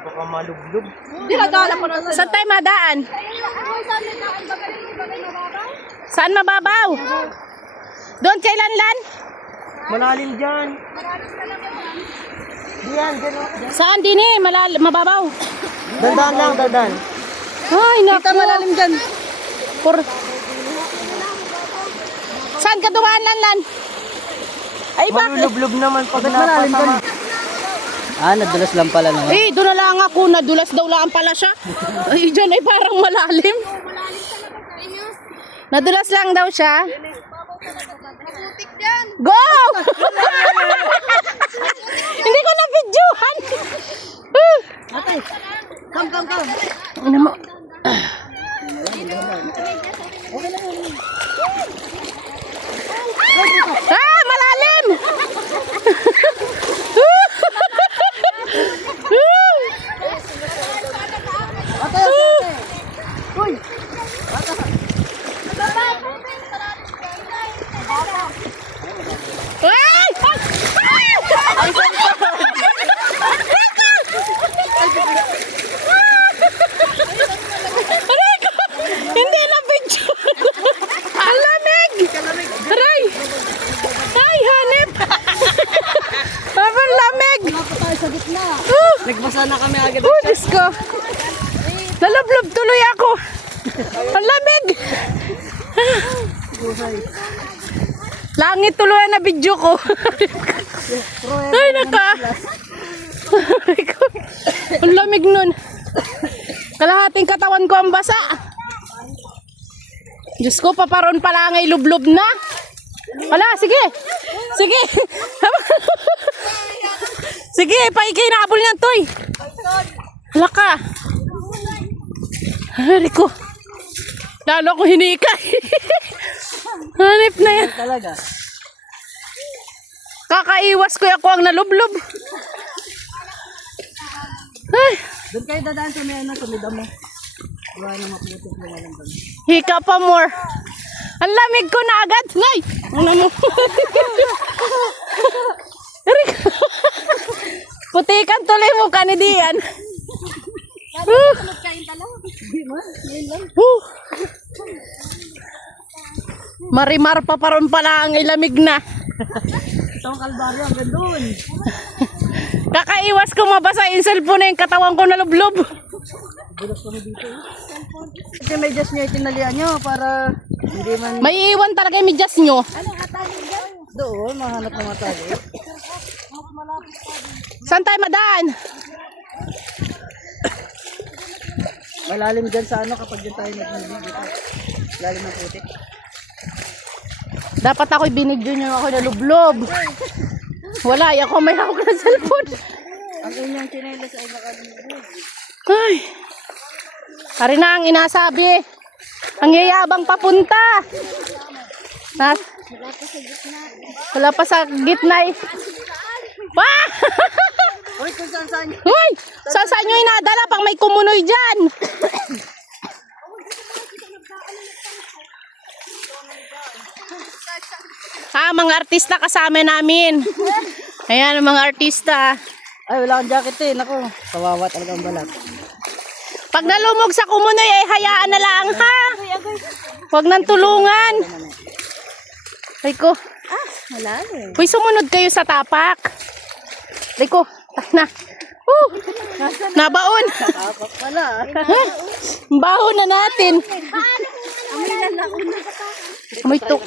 Baka malublog. Dinadala ko na sa... Saan tayo madaan? Saan mababaw? Doon kay Lanlan? Malalim dyan. Diyan, dyan. Saan din eh? Mababaw. Dandan lang, dandan. Ay, naku. Kita malalim dyan. Saan ka dumaan, Lanlan? Ay, bakit? Malulublob naman pag malalim dyan? Nadulas lang pala naman. Eh, doon na lang ako. Nadulas daw lang pala siya. Ay, dyan ay parang malalim. Nadulas lang daw siya. Go! Hindi ko na-videohan. Ate, come. Ano mo? Malalim! Ate. Uy. Hindi na video. Ang lamig. Aray. Ay, hanip. Ang lamig. Tayo sa gitna. Nagbasa na kami agad. Oh, Diyos ko. Nalablob tuloy ako. Ang lamig. Langit tuloy na video ko. Ay, naka. Ang lamig nun. Kalahating katawan ko ang basa. Diyos ko, paparoon pala ngay lublob na. Wala, sige. Sige. Sige, paikay na abol niyan, Toy. Wala ka. Hari ko. Lalo ko hinikay. Hanip na yan. Talaga. Kakaiwas ko ako ang nalublob. Ay, Doon kayo dadaan sa may damo. Wala na maputik na lang doon. hika pa more. Ang lamig ko na agad. Nay! Ano mo? Hari ko. Putikan tuloy mo kanidiyan. Marimar pa paron pala ang ilamig na. Itong kalbaryo hanggang doon. Kakaiwas ko mabasa yung cellphone na yung katawan ko nalublob. Kasi may just nyo itinalian nyo para hindi man May iwan talaga yung medyas nyo. doon mahanap ng matali. Saan tayo madaan? Malalim dyan sa ano kapag dyan tayo nag-movie dito. Lalim ng putik. Dapat ako'y binigyo nyo ako nalublob. Wala, ako may hawak na cellphone. Ang inyong chinelas ay nakalimutan. Ay. Hari na ang inasabi. Ang yayabang papunta. Wala pa sa gitna eh. Wah! Uy, kung saan nyo. Uy! Saan nyo inadala pang may kumunoy dyan? Mga artista kasama namin. Ayan ang mga artista. Ay, wala akong jacket eh. Naku, kawawa talaga ang balat. Pag nalumog sa kumunoy ay hayaan na lang ha. Huwag nang tulungan. Ay ko. Malalim. Uy, sumunod kayo sa tapak. Ay ko. Na. Nabaon. Tapak pala. Bahon na natin. Amoy tuk.